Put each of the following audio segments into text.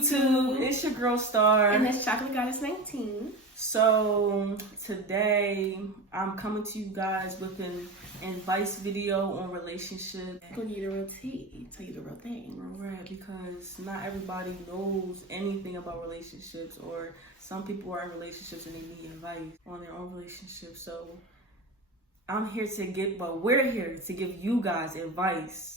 YouTube? It's your girl Star. And it's Chocolate GODDESS19. So today I'm coming to you guys with an advice video on relationships. I'm gonna give you the real tea, tell you the real thing. Right, because not everybody knows anything about relationships, or some people are in relationships and they need advice on their own relationships. So we're here to give you guys advice.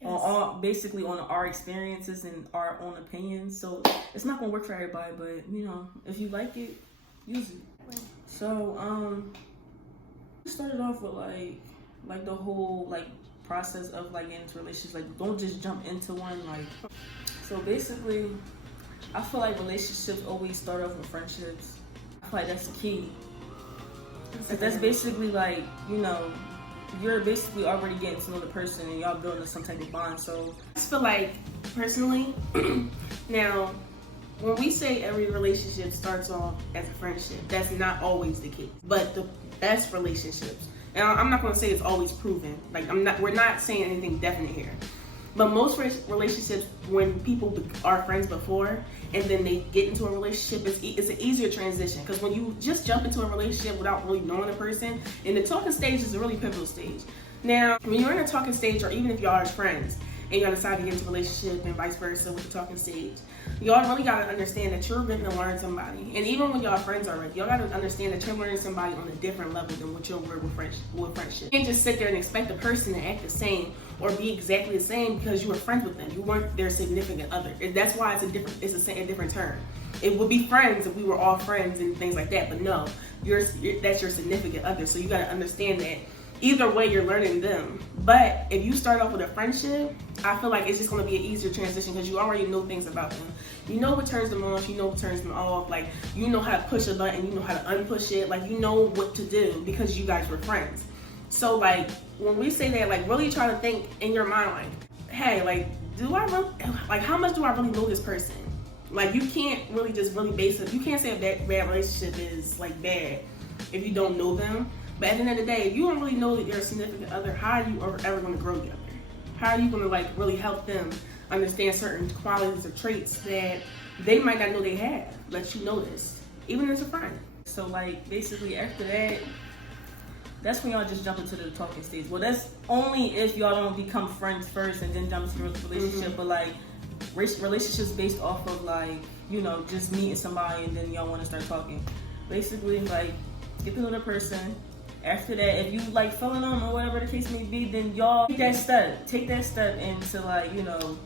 Yes. Basically on our experiences and our own opinions. So it's not gonna work for everybody, but if you like it, use it. So started off with like the whole process of getting into relationships. Don't just jump into one. So basically, I feel like relationships always start off with friendships. I feel like that's the key. That's basically you're basically already getting to know the person and y'all building some type of bond. So I just feel like, personally, now, when we say every relationship starts off as a friendship, that's not always the case. But the best relationships, and I'm not going to say it's always proven. We're not saying anything definite here. But most relationships, when people are friends before and then they get into a relationship, it's an easier transition. Because when you just jump into a relationship without really knowing a person, and the talking stage is a really pivotal stage. Now, when you're in a talking stage, or even if y'all are friends and y'all decide to get into a relationship and vice versa with the talking stage, y'all really got to understand that you're going to learn somebody. And even when y'all friends already, y'all got to understand that you're learning somebody on a different level than what you'll learn with friendship. You can't just sit there and expect the person to act the same or be exactly the same because you were friends with them. You weren't their significant other. And that's why it's a different term. It would be friends if we were all friends and things like that. But no, that's your significant other. So you got to understand that either way, you're learning them. But if you start off with a friendship, I feel like it's just going to be an easier transition because you already know things about them. You know what turns them on, you know what turns them off. You know how to push a button, you know how to unpush it. You know what to do because you guys were friends. So when we say that, really try to think in your mind, hey, do I really, how much do I really know this person? You can't really just base it. You can't say if that bad relationship is bad if you don't know them. But at the end of the day, if you don't really know that you're a significant other, how are you ever going to grow together? How are you going to really help them understand certain qualities or traits that they might not know they have, let you notice, even as a friend? So basically after that, that's when y'all just jump into the talking stage. Well, that's only if y'all don't become friends first and then jump into the relationship. Mm-hmm. But relationships based off of just meeting somebody and then y'all want to start talking. Basically, get to know the person. After that, if you feeling them or whatever the case may be, then y'all take that step into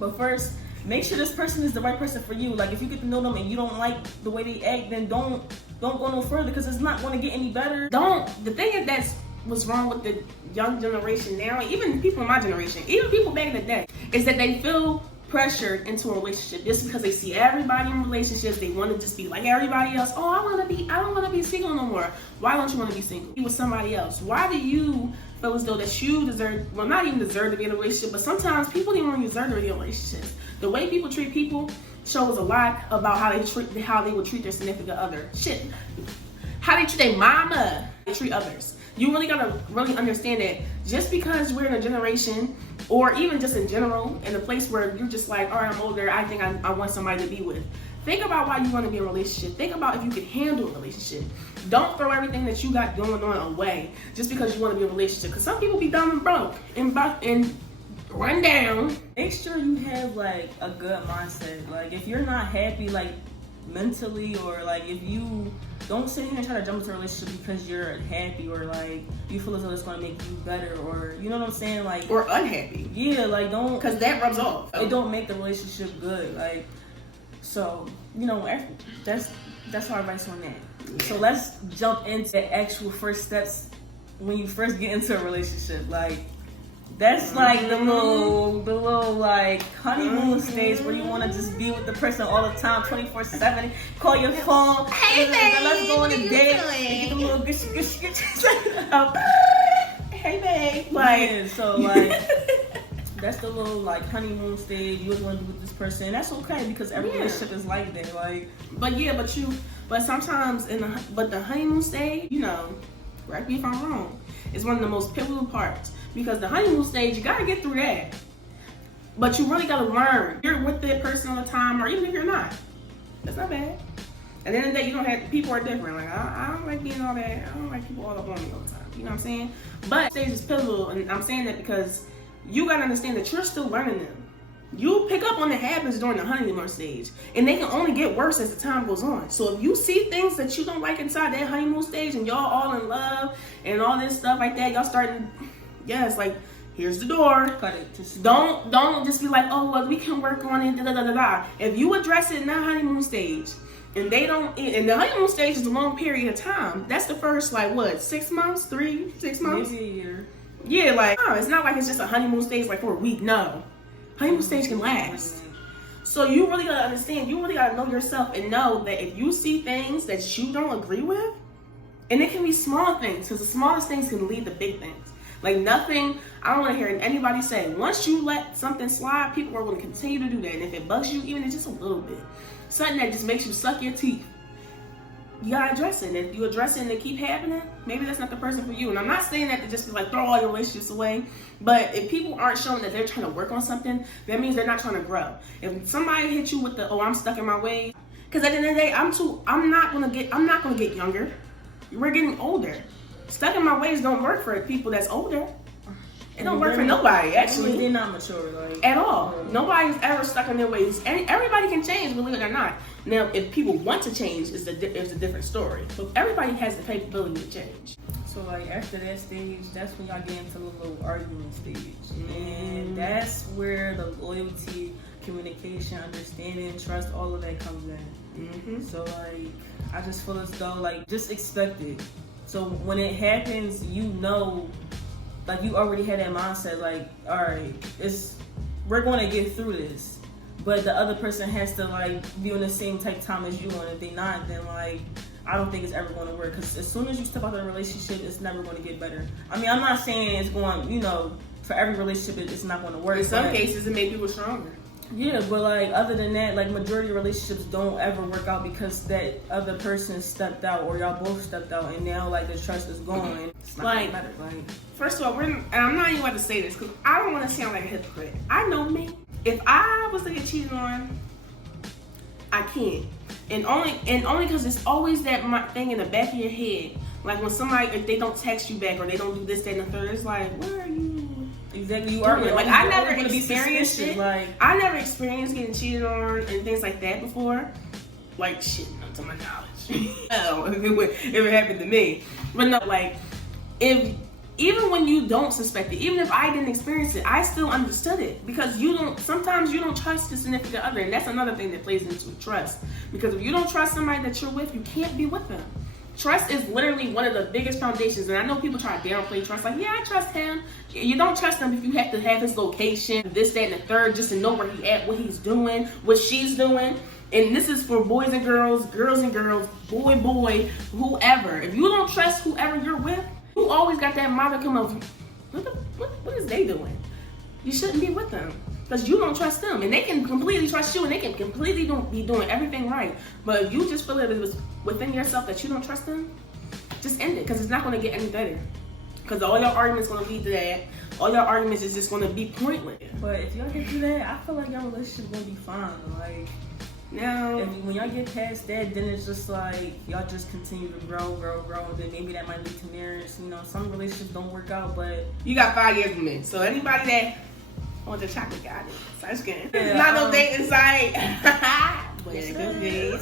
But first, make sure this person is the right person for you. If you get to know them and you don't like the way they act, then don't go no further because it's not going to get any better. The thing is that's what's wrong with the young generation now, even people in my generation, even people back in the day, is that they feel pressured into a relationship just because they see everybody in relationships. They want to just be like everybody else. Oh, I don't want to be single no more. Why don't you want to be single? Be with somebody else. Why do you feel as though that you deserve, well, not even deserve to be in a relationship, but sometimes people don't even deserve to be in relationships. The way people treat people shows a lot about how they would treat their significant other. Shit. How they treat their mama, they treat others. You really gotta understand that just because we're in a generation, or even just in general, in a place where you're just all right, I'm older, I think I want somebody to be with. Think about why you want to be in a relationship. Think about if you can handle a relationship. Don't throw everything that you got going on away just because you want to be in a relationship. Because some people be dumb and broke and run down. Make sure you have a good mindset. If you're not happy mentally, or if you don't sit here and try to jump into a relationship because you're happy or you feel as though it's going to make you better, or you know what I'm saying, or unhappy. Yeah, don't, because that rubs off. It don't make the relationship good. So that's our advice on that. Yeah. So let's jump into the actual first steps when you first get into a relationship. That's the little honeymoon stage where you want to just be with the person all the time, 24/7. Call your phone. Hey babe, let's go on a date. And get the little gushy. Hey babe, yeah, so that's the little honeymoon stage. You really want to be with this person, and that's okay because every relationship is like that. But sometimes the honeymoon stage, correct me if I'm wrong, is one of the most pivotal parts. Because the honeymoon stage, you gotta get through that. But you really gotta learn. You're with that person all the time, or even if you're not, that's not bad. At the end of the day, you don't have, people are different. Like, I don't like being all that. I don't like people all up on me all the time. You know what I'm saying? But stage is pivotal, and I'm saying that because you gotta understand that you're still learning them. You pick up on the habits during the honeymoon stage, and they can only get worse as the time goes on. So if you see things that you don't like inside that honeymoon stage, and y'all all in love and all this stuff like that, y'all starting, yes, like, here's the door. Cut it. Just don't just be like, oh, well, we can work on it. Da, da, da, da, da. If you address it in that honeymoon stage, and they don't, and the honeymoon stage is a long period of time. That's the first, like, what, 6 months, 6 months, maybe a year. Yeah, like, no, it's not like it's just a honeymoon stage like for a week. No, honeymoon stage can last. So you really gotta understand. You really gotta know yourself and know that if you see things that you don't agree with, and it can be small things, because the smallest things can lead to big things. Like nothing, I don't want to hear anybody say, once you let something slide, people are going to continue to do that. And if it bugs you, even if just a little bit, something that just makes you suck your teeth, you gotta address it. And if you address it and it keep happening, maybe that's not the person for you. And I'm not saying that to just be like, throw all your relationships away. But if people aren't showing that they're trying to work on something, that means they're not trying to grow. If somebody hits you with the, oh, I'm stuck in my ways, because at the end of the day, I'm not gonna get younger. We're getting older. Stuck in my ways don't work for people that's older. It don't work for nobody, actually. They're not mature, like, at all. Nobody's ever stuck in their ways. Everybody can change, believe it or not. Now, if people want to change, it's a different story. But everybody has the capability to change. So, like, after that stage, that's when y'all get into the little argument stage. And that's where the loyalty, communication, understanding, trust, all of that comes in. So, like, I just feel as though, like, just expect it. So when it happens, you know, like you already had that mindset, like, all right, we're going to get through this. But the other person has to like be on the same type time as you, and if they're not, then like, I don't think it's ever going to work. Because as soon as you step out of a relationship, it's never going to get better. I mean, I'm not saying it's going, you know, for every relationship, it's not going to work. In some cases, it made people stronger. Yeah, but like other than that, like majority of relationships don't ever work out because that other person stepped out or y'all both stepped out, and now like the trust is gone. It's not like, gonna matter. Like, first of all, and I'm not even about to say this because I don't want to sound like a hypocrite. I know me. If I was to get cheated on, I can't, and only because it's always that thing in the back of your head. Like when somebody, if they don't text you back or they don't do this, that, and the third, it's like, where are you? Exactly, you are. Like I never experienced it. Like I never experienced getting cheated on and things like that before. Like shit, not to my knowledge. Oh, if it happened to me. But no, like even when you don't suspect it, even if I didn't experience it, I still understood it because sometimes you don't trust your significant other, and that's another thing that plays into trust. Because if you don't trust somebody that you're with, you can't be with them. Trust is literally one of the biggest foundations, and I know people try to downplay trust. Like, yeah, I trust him. You don't trust him if you have to have his location, this, that, and the third, just to know where he's at, what he's doing, what she's doing. And this is for boys and girls, boy, whoever. If you don't trust whoever you're with, you always got that modicum of, what is they doing? You shouldn't be with them. Because you don't trust them, and they can completely trust you, and they can completely be doing everything right. But if you just feel that it was within yourself that you don't trust them, just end it, because it's not going to get any better. Because all your arguments going to lead to that. All your arguments is just going to be pointless. But if y'all get through that, I feel like your relationship going to be fine. Like, now, when y'all get past that, then it's just like, y'all just continue to grow, and then maybe that might lead to marriage. You know, some relationships don't work out, but... You got 5 years with me, so anybody that... Oh, the chocolate got it. So I'm just kidding. Yeah, it's not no dating site. But it could be.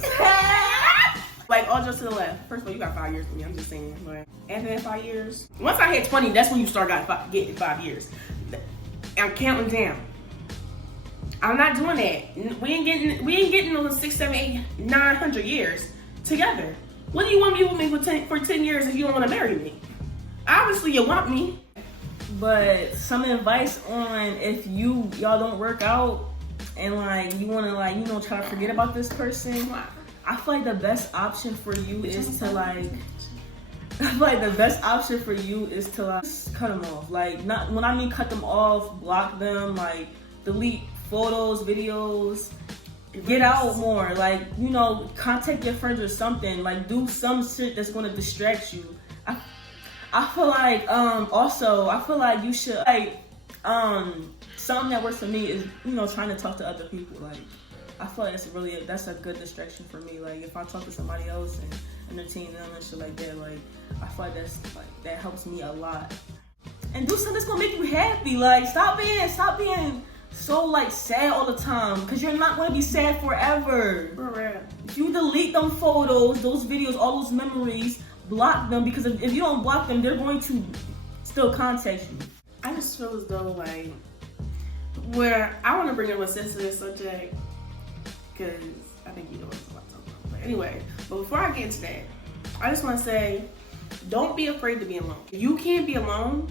Like, all just to the left. First of all, you got 5 years with me. I'm just saying. But after that 5 years, once I hit 20, that's when you start getting 5 years. I'm counting down. I'm not doing that. We ain't getting those 6, 7, 8, 900 years together. What do you want me with me for 10 years if you don't want to marry me? Obviously, you want me. But some advice on if y'all don't work out and like you want to like, you know, try to forget about this person, I feel like the best option for you is to like, cut them off. Like, not when I mean cut them off, block them, like delete photos, videos, get out more, like, you know, contact your friends or something, like do some shit that's going to distract you. I feel like also I feel like you should like some something that works for me is, you know, trying to talk to other people. Like, I feel like that's a good distraction for me. Like, if I talk to somebody else and entertain them and shit like that, like, I feel like that helps me a lot. And do something that's gonna make you happy. Like, stop being so like sad all the time, because you're not gonna be sad forever. For real. If you delete them photos, those videos, all those memories, block them, because if you don't block them, they're going to still contact you. I just feel as though, like, where I want to bring up a sensitive subject, because I think you know what I'm talking about. But anyway, but before I get into that, I just want to say, don't be afraid to be alone. If you can't be alone,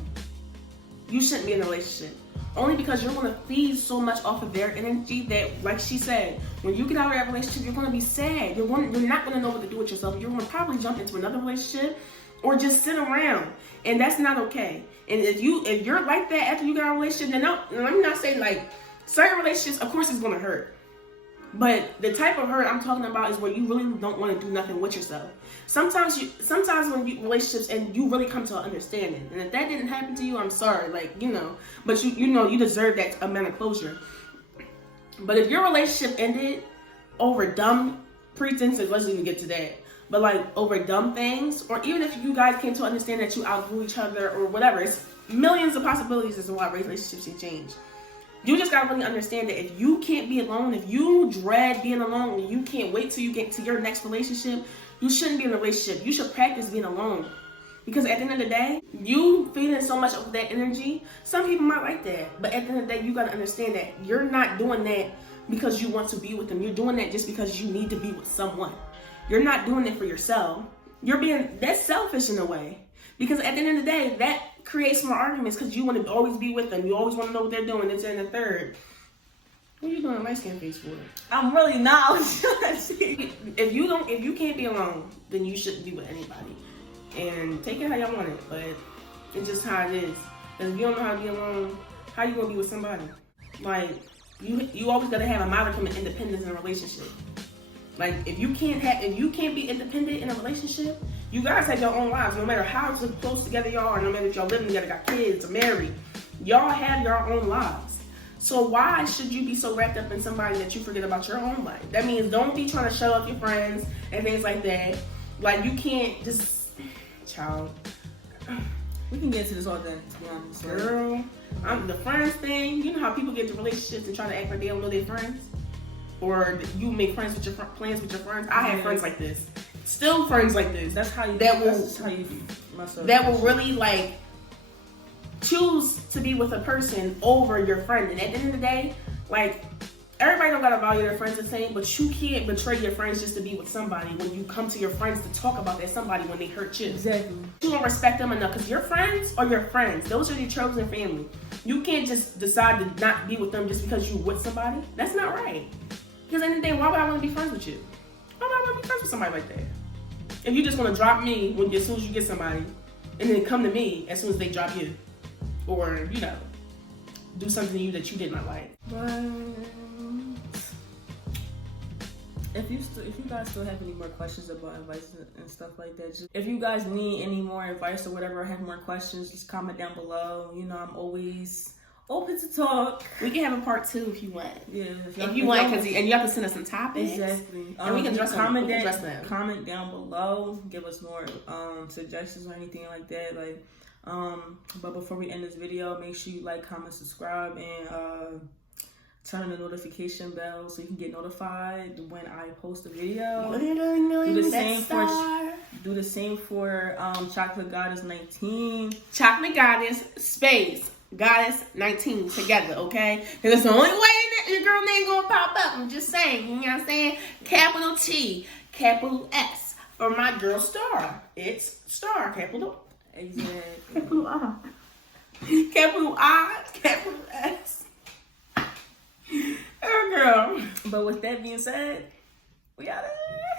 you shouldn't be in a relationship. Only because you're going to feed so much off of their energy that, like she said, when you get out of that relationship, you're going to be sad. You're not going to know what to do with yourself. You're going to probably jump into another relationship or just sit around. And that's not okay. And if you're like that after you get out of a relationship, then let me not say, like, certain relationships, of course, it's going to hurt. But the type of hurt I'm talking about is where you really don't want to do nothing with yourself. Sometimes when relationships and you really come to an understanding, and if that didn't happen to you, I'm sorry, like, you know, but you know you deserve that amount of closure. But if your relationship ended over dumb pretenses, let's even get to that, but like over dumb things, or even if you guys came to understand that you outgrew each other or whatever, it's millions of possibilities as to why relationships can change. You just gotta really understand that if you can't be alone, if you dread being alone, and you can't wait till you get to your next relationship, you shouldn't be in a relationship. You should practice being alone. Because at the end of the day, you feeling so much of that energy, some people might like that. But at the end of the day, you gotta understand that you're not doing that because you want to be with them. You're doing that just because you need to be with someone. You're not doing it for yourself. That's selfish in a way. Because at the end of the day, that creates more arguments because you want to always be with them. You always want to know what they're doing. This and the third. What are you doing a light skin face for? I'm really not. I was trying to see. If you can't be alone, then you shouldn't be with anybody. And take it how y'all want it, but it's just how it is. Because if you don't know how to be alone, how you gonna be with somebody? Like, you always gotta have a modicum of independence in a relationship. Like, if you can't be independent in a relationship, you guys have your own lives. No matter how close together y'all are, no matter if y'all living together, got kids, or married, y'all have your own lives. So why should you be so wrapped up in somebody that you forget about your own life? That means don't be trying to show up your friends and things like that. Like, you can't just, child. We can get into this all day, to be honest. Girl, the friends thing. You know how people get into relationships and try to act like they don't know their friends? Or you make plans with your friends. I have friends like this. Still friends like this. That's how you mess up. That will really, like, choose to be with a person over your friend. And at the end of the day, like, everybody don't gotta value their friends the same, but you can't betray your friends just to be with somebody when you come to your friends to talk about that somebody when they hurt you. Exactly. You don't respect them enough because your friends are your friends. Those are your chosen family. You can't just decide to not be with them just because you with somebody. That's not right. Because at the end of the day, why would I want to be friends with you? Why would I want to be friends with somebody like that? If you just want to drop me as soon as you get somebody, and then come to me as soon as they drop you, or, you know, do something to you that you did not like. But if you guys still have any more questions about advice and stuff like that, if you guys need any more advice or whatever, or have more questions, just comment down below. You know, I'm always open to talk. We can have a part 2 if you want. Yeah, if you want, and you have to send us some topics. Exactly. And we can address them. Comment down below. Give us more suggestions or anything like that. Like, but before we end this video, make sure you like, comment, subscribe, and turn on the notification bell so you can get notified when I post a video. Do the same for Chocolate GODDESS19. Chocolate Goddess space GODDESS19 together, okay? Because it's the only way that your girl name gonna pop up. I'm just saying, you know what I'm saying? Capital T, capital S for my girl Star. It's Star, capital. Exactly. Capital R. Capital I, capital S. Oh, girl. But with that being said, we out of here.